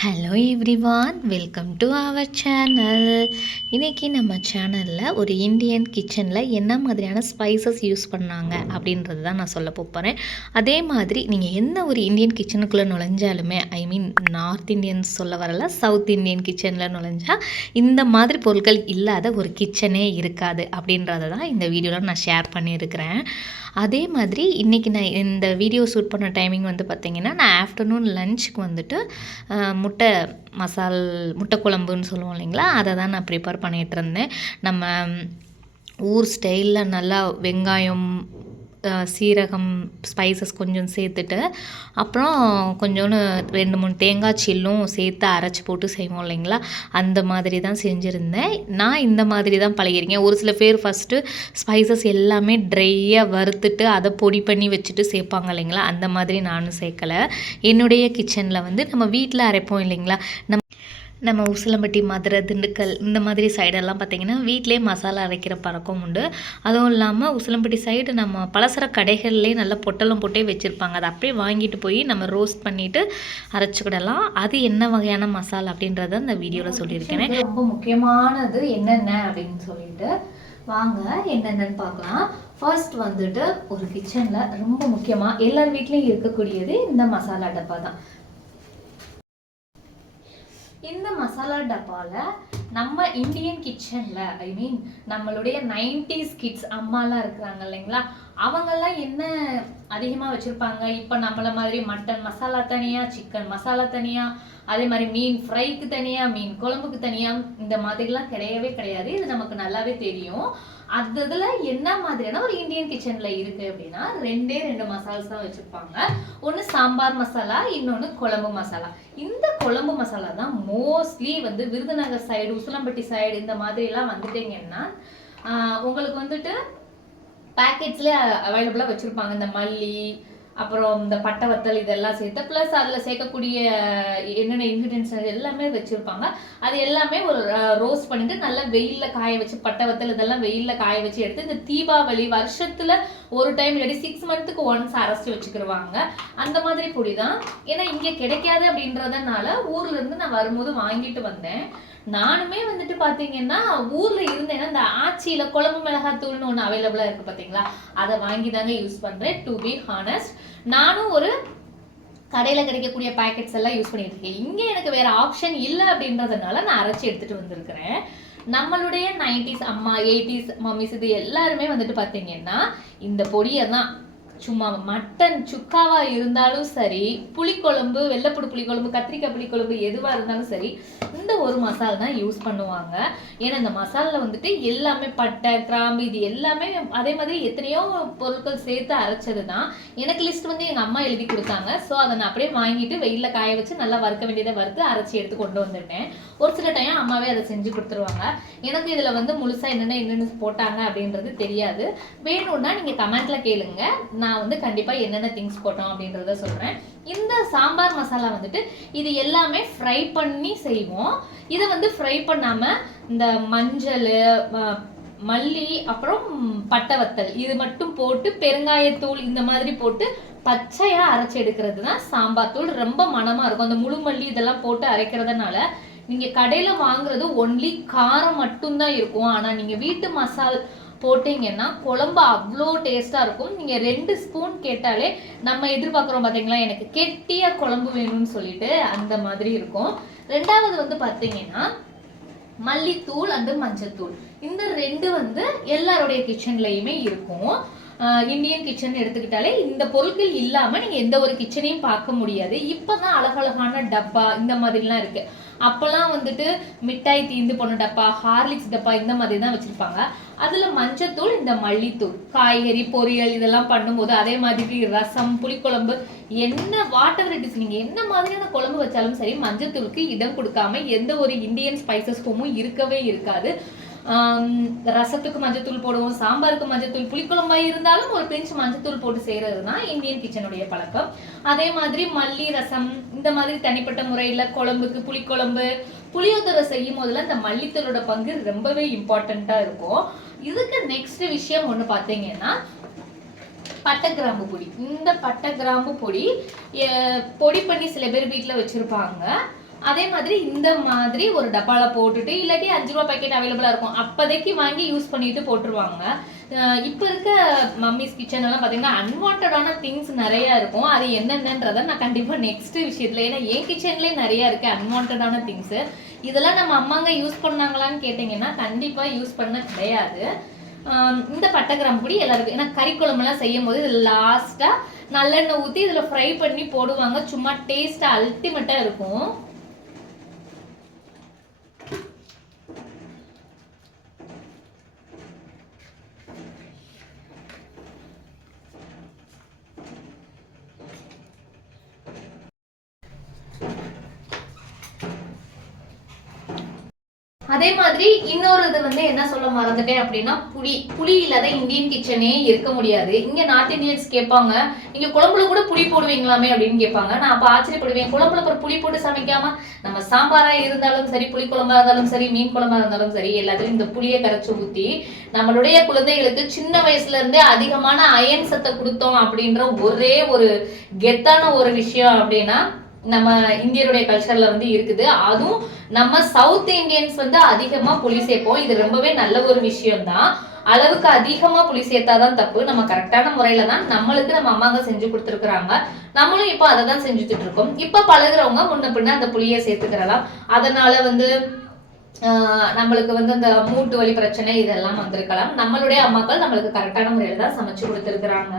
Hello everyone, welcome to our channel. இன்றைக்கி நம்ம சேனலில் ஒரு இந்தியன் கிச்சனில் என்ன மாதிரியான ஸ்பைசஸ் யூஸ் பண்ணாங்க அப்படின்றது தான் நான் சொல்ல போகிறேன். அதே மாதிரி நீங்கள் எந்த ஒரு இந்தியன் கிச்சனுக்குள்ளே நுழைஞ்சாலுமே, ஐ மீன் நார்த் இந்தியன்ஸ் சொல்ல வரல, சவுத் இந்தியன் கிச்சனில் நுழைஞ்சால் இந்த மாதிரி பொருட்கள் இல்லாத ஒரு கிச்சனே இருக்காது அப்படின்றத தான் இந்த வீடியோவில் நான் ஷேர் பண்ணியிருக்கிறேன். அதே மாதிரி இன்றைக்கி நான் இந்த வீடியோ ஷூட் பண்ண டைமிங் வந்து பார்த்திங்கன்னா, நான் ஆஃப்டர்நூன் லஞ்சுக்கு வந்துட்டு முட்டை குழம்புன்னு சொல்லுவோம் இல்லைங்களா, அதை தான் நான் ப்ரிப்பேர் பண்ணிகிட்டு இருந்தேன். நம்ம ஊர் ஸ்டைலில் நல்லா வெங்காயம், சீரகம், ஸ்பைசஸ் கொஞ்சம் சேர்த்துட்டு, அப்புறம் கொஞ்சோண்டு 2-3 தேங்காய் சில்லும் சேர்த்து அரைச்சி போட்டு செய்வோம் இல்லைங்களா, அந்த மாதிரி தான் செஞ்சுருந்தேன். நான் இந்த மாதிரி தான் பழகிருக்கேன். ஒரு சில பேர் ஃபஸ்ட்டு ஸ்பைசஸ் எல்லாமே ட்ரையாக வறுத்துட்டு அதை பொடி பண்ணி வச்சுட்டு சேர்ப்பாங்க இல்லைங்களா, அந்த மாதிரி நானும் சேர்க்கலை. என்னுடைய கிச்சனில் வந்து நம்ம வீட்டில் அரைப்போம் இல்லைங்களா, நம்ம உசிலம்பட்டி, மதுரை, திண்டுக்கல் இந்த மாதிரி சைடெல்லாம் பார்த்திங்கன்னா வீட்டிலே மசாலா அரைக்கிற பழக்கம் உண்டு. அதுவும் இல்லாமல் உசிலம்பட்டி சைடு நம்ம பலசர கடைகள்லேயே நல்லா பொட்டலம் போட்டே வச்சுருப்பாங்க. அதை அப்படியே வாங்கிட்டு போய் நம்ம ரோஸ்ட் பண்ணிவிட்டு அரைச்சிக்கிடலாம். அது என்ன வகையான மசாலா அப்படின்றத இந்த வீடியோவில் சொல்லியிருக்கேன். ரொம்ப முக்கியமானது என்னென்ன அப்படின்னு சொல்லிட்டு வாங்க என்னென்னு பார்க்கலாம். ஃபர்ஸ்ட் வந்துட்டு ஒரு கிச்சனில் ரொம்ப முக்கியமாக எல்லார் வீட்லேயும் இருக்கக்கூடியது இந்த மசாலா டப்பா தான். இந்த மசாலா டப்பாவில் நம்ம இந்தியன் கிச்சனில், ஐ மீன் நம்மளுடைய 90s கிட்ஸ் அம்மாலாம் இருக்கிறாங்க இல்லைங்களா, அவங்கெல்லாம் என்ன அதிகமாக வச்சுருப்பாங்க. இப்போ நம்மளை மாதிரி மட்டன் மசாலா தனியாக, சிக்கன் மசாலா தனியாக, அதே மாதிரி மீன் ஃப்ரைக்கு தனியாக, மீன் குழம்புக்கு தனியாக, இந்த மாதிரிலாம் கிடையவே கிடையாது. இது நமக்கு நல்லாவே தெரியும். அது இதில் என்ன மாதிரியான ஒரு இந்தியன் கிச்சனில் இருக்குது அப்படின்னா, 2 மசாலாஸ் தான் வச்சுருப்பாங்க. ஒன்று சாம்பார் மசாலா, இன்னொன்று குழம்பு மசாலா. இந்த குழம்பு மசாலா தான் மோஸ்ட்லி வந்து விருதுநகர் சைடு, உசிலம்பட்டி சைடு இந்த மாதிரிலாம் வந்துட்டீங்கன்னா உங்களுக்கு வந்துட்டு பேக்கெட்ஸ்லேயே அவைலபிளாக வச்சுருப்பாங்க. இந்த மல்லி, அப்புறம் இந்த பட்டை வத்தல் இதெல்லாம் சேர்த்து, ப்ளஸ் அதில் சேர்க்கக்கூடிய என்னென்ன இன்க்ரீடியன்ஸ் எல்லாமே வச்சுருப்பாங்க. அது எல்லாமே ஒரு ரோஸ்ட் பண்ணிட்டு நல்லா வெயிலில் காய வச்சு, பட்டை வத்தல் இதெல்லாம் வெயிலில் காய வச்சு எடுத்து இந்த தீபாவளி வருஷத்தில் ஒரு டைம் இல்லாட்டி 6 மந்த்துக்கு ஒன்ஸ் அரைச்சி வச்சுக்கிடுவாங்க. அந்த மாதிரி பொடி தான். ஏன்னா இங்கே கிடைக்காது அப்படின்றதுனால ஊர்லேருந்து நான் வரும்போது வாங்கிட்டு வந்தேன். நானுமே வந்துட்டு பார்த்தீங்கன்னா ஊரில் இருந்தேன்னா இந்த ஆச்சியில் குழம்பு மிளகாத்தூள்னு ஒன்று அவைலபிளாக இருக்குது பார்த்தீங்களா, அதை வாங்கி தாங்க யூஸ் பண்ணுறேன். டு பி ஹானஸ்ட், நானும் ஒரு கடையில் கிடைக்கக்கூடிய பேக்கெட்ஸ் எல்லாம் யூஸ் பண்ணிட்டு இருக்கேன். இங்கே எனக்கு வேற ஆப்ஷன் இல்லை அப்படின்றதுனால நான் அரைச்சி எடுத்துகிட்டு வந்திருக்கிறேன். நம்மளுடைய 90s அம்மா, 80s மம்மிஸ் இது எல்லாருமே வந்துட்டு பார்த்தீங்கன்னா இந்த பொடியை தான் சும்மா மட்டன் சுக்காவா இருந்தாலும் சரி, புளிக்குழம்பு, வெள்ளைப்பூடு புளிக்குழம்பு, கத்திரிக்காய் புளிக்குழம்பு எதுவாக இருந்தாலும் சரி, இந்த ஒரு மசாலா தான் யூஸ் பண்ணுவாங்க. ஏன்னா இந்த மசாலில் வந்துட்டு எல்லாமே பட்டை, கிராம்பு இது எல்லாமே அதே மாதிரி எத்தனையோ பொருட்கள் சேர்த்து அரைச்சது தான். எனக்கு லிஸ்ட் வந்து எங்கள் அம்மா எழுதி கொடுத்தாங்க. ஸோ அதை நான் அப்படியே வாங்கிட்டு வெயிலில் காய வச்சு நல்லா வறுக்க வேண்டியதை வறுத்து அரைச்சி எடுத்து கொண்டு வந்துட்டேன். ஒரு சில டைம் அம்மாவே அதை செஞ்சு கொடுத்துருவாங்க. எனக்கு இதில் வந்து முழுசாக என்னென்ன போட்டாங்க அப்படின்றது தெரியாது. வேணும்னா நீங்கள் கமெண்ட்டில் கேளுங்க, நான் வந்து கண்டிப்பாக என்னென்ன திங்ஸ் போட்டோம் அப்படின்றத சொல்கிறேன். இந்த சாம்பார் மசாலா வந்துட்டு இது எல்லாமே ஃப்ரை பண்ணி செய்வோம். இதை வந்து ஃப்ரை பண்ணாமல் இந்த மஞ்சள், மல்லி, அப்புறம் பட்டை வத்தல் இது மட்டும் போட்டு பெருங்காயத்தூள் இந்த மாதிரி போட்டு பச்சையாக அரைச்சி எடுக்கிறது தான் சாம்பார் தூள். ரொம்ப மணமாக இருக்கும். அந்த முழு மல்லி இதெல்லாம் போட்டு அரைக்கிறதுனால நீங்கள் கடையில் வாங்குறது ஒன்லி காரம் மட்டும்தான் இருக்கும். ஆனால் நீங்கள் வீட்டு மசால் போட்டிங்கன்னா குழம்பு அவ்வளோ டேஸ்ட்டாக இருக்கும். நீங்கள் 2 ஸ்பூன் கேட்டாலே நம்ம எதிர்பார்க்குறோம் பார்த்தீங்களா, எனக்கு கெட்டியாக குழம்பு வேணும்னு சொல்லிட்டு அந்த மாதிரி இருக்கும். ரெண்டாவது வந்து பார்த்தீங்கன்னா மல்லித்தூள் அண்டு மஞ்சத்தூள். இந்த 2 வந்து எல்லாருடைய கிச்சன்லையுமே இருக்கும். இந்தியன் கிச்சன் எடுத்துக்கிட்டாலே இந்த பொருட்கள் இல்லாமல் நீங்கள் எந்த ஒரு கிச்சனையும் பார்க்க முடியாது. இப்போ தான் அழகழகான டப்பா இந்த மாதிரிலாம் இருக்குது. அப்போல்லாம் வந்துட்டு மிட்டாய் தீந்து போன டப்பா, ஹார்லிக்ஸ் டப்பா இந்த மாதிரி தான் வச்சுருப்பாங்க. அதில் மஞ்சத்தூள், இந்த மல்லித்தூள், காய்கறி பொரியல் இதெல்லாம் பண்ணும்போது, அதே மாதிரி ரசம், புளிக்குழம்பு, என்ன வாட்டர் வெரைட்டிஸ் நீங்கள் என்ன மாதிரியான குழம்பு வச்சாலும் சரி, மஞ்சத்தூளுக்கு இடம் கொடுக்காம எந்த ஒரு இந்தியன் ஸ்பைசஸ்க்கும் இருக்கவே இருக்காது. ரசத்துக்கு மஞ்சத்தூள் போடுவோம், சாம்பாருக்கு மஞ்சத்தூள், புளிக்குழம்பாக இருந்தாலும் ஒரு பிஞ்ச் மஞ்சத்தூள் போட்டு செய்கிறது தான் இந்தியன் கிச்சனுடைய பழக்கம். அதே மாதிரி மல்லி ரசம் இந்த மாதிரி தனிப்பட்ட முறையில் குழம்புக்கு, புளிக்குழம்பு, புளியோதரை செய்யும் போதுல இந்த மல்லித்தூளோட பங்கு ரொம்பவே இம்பார்ட்டண்ட்டாக இருக்கும். இதுக்கு நெக்ஸ்ட் விஷயம் ஒன்று பார்த்தீங்கன்னா பட்டை கிராம்பு பொடி. இந்த பட்டை கிராம்பு பொடி பொடி பண்ணி சில பேர் வீட்டில் வச்சுருப்பாங்க. அதே மாதிரி இந்த மாதிரி ஒரு டப்பால போட்டுட்டு இல்லாட்டி 5 ரூபா பாக்கெட் அவைலபிளா இருக்கும், அப்போதைக்கு வாங்கி யூஸ் பண்ணிட்டு போட்டுருவாங்க. இப்போ இருக்க மம்மிஸ் கிச்சன் எல்லாம் பார்த்தீங்கன்னா அன்வான்டான திங்ஸ் நிறைய இருக்கும். அது என்னென்னன்றதை நான் கண்டிப்பாக நெக்ஸ்ட் விஷயத்துல, ஏன்னா என் கிச்சன்லேயே நிறைய இருக்கு அன்வான்டான திங்ஸ். இதெல்லாம் நம்ம அம்மாங்க யூஸ் பண்ணாங்களான்னு கேட்டிங்கன்னா கண்டிப்பாக யூஸ் பண்ண கிடையாது. இந்த பட்டை கிராம்பு பொடி எல்லாருக்கும், ஏன்னா கறி குழம்புலாம் செய்யும் போது இதில் லாஸ்ட்டாக நல்லெண்ணெய் ஊற்றி இதில் ஃப்ரை பண்ணி போடுவாங்க. சும்மா டேஸ்ட்டாக அல்டிமேட்டாக இருக்கும். அதே மாதிரி இன்னொரு இது வந்து என்ன சொல்ல மறந்துட்டேன் அப்படின்னா, புளி இல்லாத இந்தியன் கிச்சனே இருக்க முடியாது. இங்க நார்த் இந்தியன்ஸ் கேட்பாங்க, நீங்க குழம்புல கூட புளி போடுவீங்களாமே அப்படின்னு கேட்பாங்க. நான் அப்ப ஆச்சரியப்படுவேன், குழம்புல ஒரு புளி போட்டு சமைக்காம நம்ம சாம்பாரா இருந்தாலும் சரி, புளி குழம்பா இருந்தாலும் சரி, மீன் குழம்பா இருந்தாலும் சரி, எல்லாத்துலயும் இந்த புளியை கரைச்சு ஊத்தி நம்மளுடைய குழந்தைகளுக்கு சின்ன வயசுல இருந்தே அதிகமான அயன் சத்தை கொடுத்தோம் அப்படின்ற ஒரே ஒரு கெத்தான ஒரு விஷயம் அப்படின்னா நம்ம இந்தியருடைய கல்ச்சர்ல வந்து இருக்குது. அதுவும் நம்ம சவுத் இந்தியன்ஸ் வந்து அதிகமா புளி சேர்ப்போம். இது ரொம்பவே நல்ல ஒரு விஷயம் தான். அளவுக்கு அதிகமா புளி சேர்த்தாதான் தப்பு. நம்ம கரெக்டான முறையில தான் நம்மளுக்கு நம்ம அம்மாங்க செஞ்சு கொடுத்துருக்குறாங்க. நம்மளும் இப்ப அதை தான் செஞ்சுட்டு இருக்கோம். இப்ப பழகுறவங்க முன்ன பின்ன அந்த புளியை சேர்த்துக்கிறலாம். அதனால வந்து நம்மளுக்கு வந்து அந்த மூட்டு வலி பிரச்சனை இதெல்லாம் வந்திருக்கலாம். நம்மளுடைய அம்மாக்கள் நம்மளுக்கு கரெக்டான முறையில தான் சமைச்சு கொடுத்துருக்குறாங்க.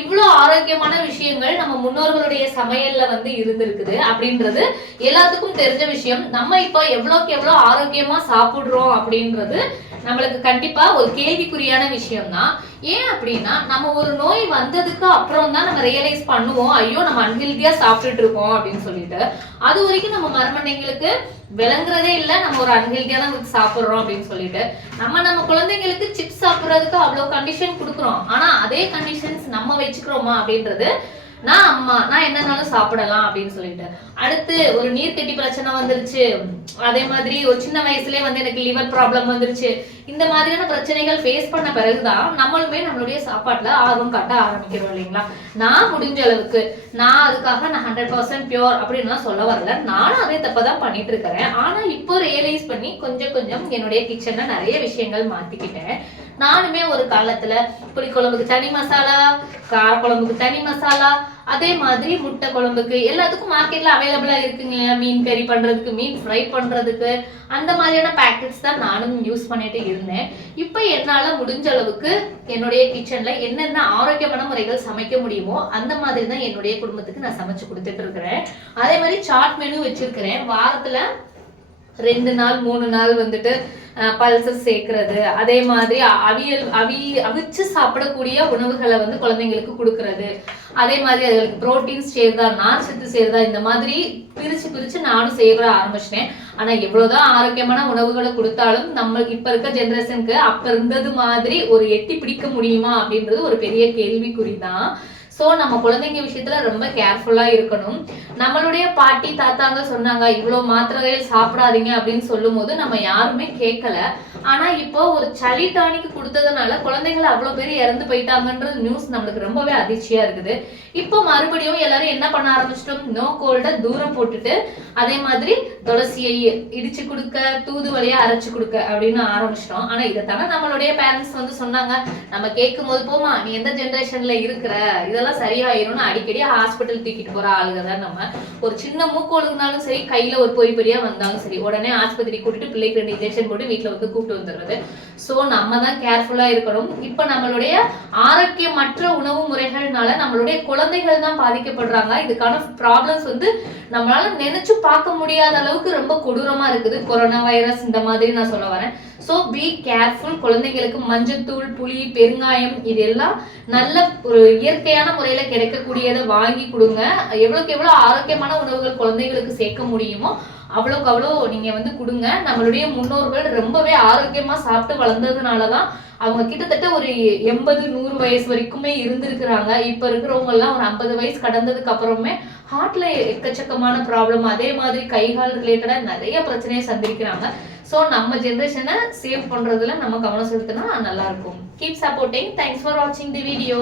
இவ்வளவு ஆரோக்கியமான விஷயங்கள் நம்ம முன்னோர்களுடைய சமையல்ல வந்து இருந்திருக்குது அப்படின்றது எல்லாத்துக்கும் தெரிஞ்ச விஷயம். நம்ம இப்ப எவ்வளவுக்கு எவ்வளவு ஆரோக்கியமா சாப்பிடுறோம் அப்படின்றது நம்மளுக்கு கண்டிப்பா ஒரு கேள்விக்குறியான விஷயம் தான். ஏன் அப்படின்னா நம்ம ஒரு நோய் வந்ததுக்கு அப்புறம் தான் நம்ம ரியலைஸ் பண்ணுவோம், ஐயோ நம்ம அன்ஹெல்தியா சாப்பிட்டுட்டு இருக்கோம் அப்படின்னு சொல்லிட்டு. அது வரைக்கும் நம்ம மருமண்டைங்களுக்கு விளங்குறதே இல்லை நம்ம ஒரு அன்ஹெல்தியா தான் சாப்பிடுறோம் அப்படின்னு சொல்லிட்டு. நம்ம குழந்தைங்களுக்கு சிப்ஸ் சாப்பிடுறதுக்கு அவ்வளவு கண்டிஷன் கொடுக்குறோம், ஆனா அதே கண்டிஷன்ஸ் நம்ம வச்சுக்கிறோமா அப்படின்றது நான் என்னன்னாலும் சாப்பிடலாம் அப்படின்னு சொல்லிட்டு. அடுத்து ஒரு நீர்க்கட்டி பிரச்சனை வந்துருச்சு, அதே மாதிரி ஒரு சின்ன வயசுலயே வந்து எனக்கு லிவர் ப்ராப்ளம் வந்துருச்சு. இந்த மாதிரியான பிரச்சனைகள் ஃபேஸ் பண்ண பிறகுதான் நம்மளுமே நம்மளுடைய சாப்பாட்டுல ஆர்வம் காட்ட ஆரம்பிக்கிறோம் இல்லைங்களா. நான் முடிஞ்ச அளவுக்கு நான் அதுக்காக நான் 100% பியூர் அப்படின்னு சொல்ல வரல, நானும் அதே தப்பதான் பண்ணிட்டு இருக்கிறேன். ஆனா இப்போ ரியலைஸ் பண்ணி கொஞ்சம் கொஞ்சம் என்னுடைய கிச்சன்ல நிறைய விஷயங்கள் மாத்திக்கிட்டேன். நானுமே ஒரு காலத்துல புளிக்குழம்புக்கு தனி மசாலா, கார குழம்புக்கு தனி மசாலா, அதே மாதிரி முட்டை குழம்புக்கு எல்லாத்துக்கும் மார்க்கெட்ல அவைலபிளா இருக்குங்க. மீன் கறி பண்றதுக்கு, மீன் ஃப்ரை பண்றதுக்கு அந்த மாதிரியான பேக்கெட்ஸ் தான் நானும் யூஸ் பண்ணிட்டு இருந்தேன். இப்ப என்னால முடிஞ்ச அளவுக்கு என்னுடைய கிச்சன்ல என்னென்ன ஆரோக்கியமான முறைகள் சமைக்க முடியுமோ அந்த மாதிரி தான் என்னுடைய குடும்பத்துக்கு நான் சமைச்சு கொடுத்துட்டு இருக்கிறேன். அதே மாதிரி சாட் மெனு வச்சிருக்கிறேன். வாரத்துல 2 நாள் 3 நாள் வந்துட்டு பல்சஸ் சேர்க்கிறது, அதே மாதிரி அவிச்சு சாப்பிடக்கூடிய உணவுகளை வந்து குழந்தைங்களுக்கு கொடுக்கறது, அதே மாதிரி அதுகளுக்கு புரோட்டீன்ஸ் சேருதா, நார் சத்து சேருதா, இந்த மாதிரி பிரிச்சு நானும் செய்ய ஆரம்பிச்சிட்டேன். ஆனா எவ்வளவுதான் ஆரோக்கியமான உணவுகளை கொடுத்தாலும் நம்ம இப்ப இருக்க ஜெனரேஷனுக்கு அப்ப இருந்தது மாதிரி ஒரு எட்டி பிடிக்க முடியுமா அப்படின்றது ஒரு பெரிய கேள்விக்குறிதான். சோ நம்ம குழந்தைங்க விஷயத்துல ரொம்ப கேர்ஃபுல்லா இருக்கணும். நம்மளுடைய பாட்டி தாத்தாங்க சொன்னாங்க இவ்வளவு மாத்திரைகள் சாப்பிடாதீங்க அப்படின்னு சொல்லும் போது நம்ம யாருமே கேட்கல. ஆனா இப்போ ஒரு சளி டானிக்கு கொடுத்ததுனால குழந்தைகள் அவ்வளவு பேர் இறந்து போயிட்டாங்கன்றது நியூஸ் நம்மளுக்கு ரொம்பவே அதிர்ச்சியா இருக்குது. இப்போ மறுபடியும் எல்லாரும் என்ன பண்ண ஆரம்பிச்சிட்டோம், நோ கோல்ட தூரம் போட்டுட்டு அதே மாதிரி துளசியை இடிச்சு கொடுக்க, தூதுவளையா அரைச்சு கொடுக்க அப்படின்னு ஆரம்பிச்சிட்டோம். ஆனா இதைத்தானே நம்மளுடைய பேரண்ட்ஸ் வந்து சொன்னாங்க. நம்ம கேட்கும் போது போமா நீ எந்த ஜெனரேஷன்ல இருக்கிற, இதெல்லாம் சரியாயிரும்னு அடிக்கடி ஹாஸ்பிட்டல் தூக்கிட்டு போற ஆளுங்க தான் நம்ம. ஒரு சின்ன மூக்கு ஒழுங்கினாலும் சரி, கையில ஒரு பொறியா வந்தாலும் சரி, உடனே ஆஸ்பத்திரி கூட்டிட்டு பிள்ளைக்கு 2 இன்ஜெக்ஷன் போட்டு வீட்டுல வந்து கூப்பிட்டு வந்துடுறது. சோ நம்ம தான் கேர்ஃபுல்லா இருக்கணும். இப்ப நம்மளுடைய ஆரோக்கியமற்ற உணவு முறைகள்னால நம்மளுடைய குழந்தைகள் தான் பாதிக்கப்படுறாங்க. இதுக்கான ப்ராப்ளம்ஸ் வந்து நம்மளால நினைச்சு பார்க்க முடியாத அளவுக்கு ரொம்ப கொடூரமா இருக்குது. கொரோனா வைரஸ் இந்த மாதிரி நான் சொல்ல வரேன். So be careful. குழந்தைங்களுக்கு மஞ்சத்தூள், புளி, பெருங்காயம் இதெல்லாம் நல்ல ஒரு இயற்கையான முறையில கிடைக்கக்கூடியதை வாங்கி கொடுங்க. எவ்வளவுக்கு எவ்வளவு ஆரோக்கியமான உணவுகள் குழந்தைகளுக்கு சேர்க்க முடியுமோ அவ்வளவுக்கு அவ்வளோ நீங்க வந்து கொடுங்க. நம்மளுடைய முன்னோர்கள் ரொம்பவே ஆரோக்கியமா சாப்பிட்டு வளர்ந்ததுனாலதான் அவங்க கிட்டத்தட்ட ஒரு 80-100 வயசு வரைக்குமே இருந்திருக்கிறாங்க. இப்ப இருக்கிறவங்க எல்லாம் ஒரு 50 வயசு கடந்ததுக்கு அப்புறமே ஹார்ட்ல எக்கச்சக்கமான ப்ராப்ளம், அதே மாதிரி கைகால் ரிலேட்டடா நிறைய பிரச்சனையை சந்திக்கிறாங்க. சோ நம்ம ஜெனரேஷனை சேவ் பண்றதுல நம்ம கவனம் செலுத்தினா நல்லா இருக்கும். Keep supporting. தேங்க்ஸ் ஃபார் வாட்சிங் தி வீடியோ.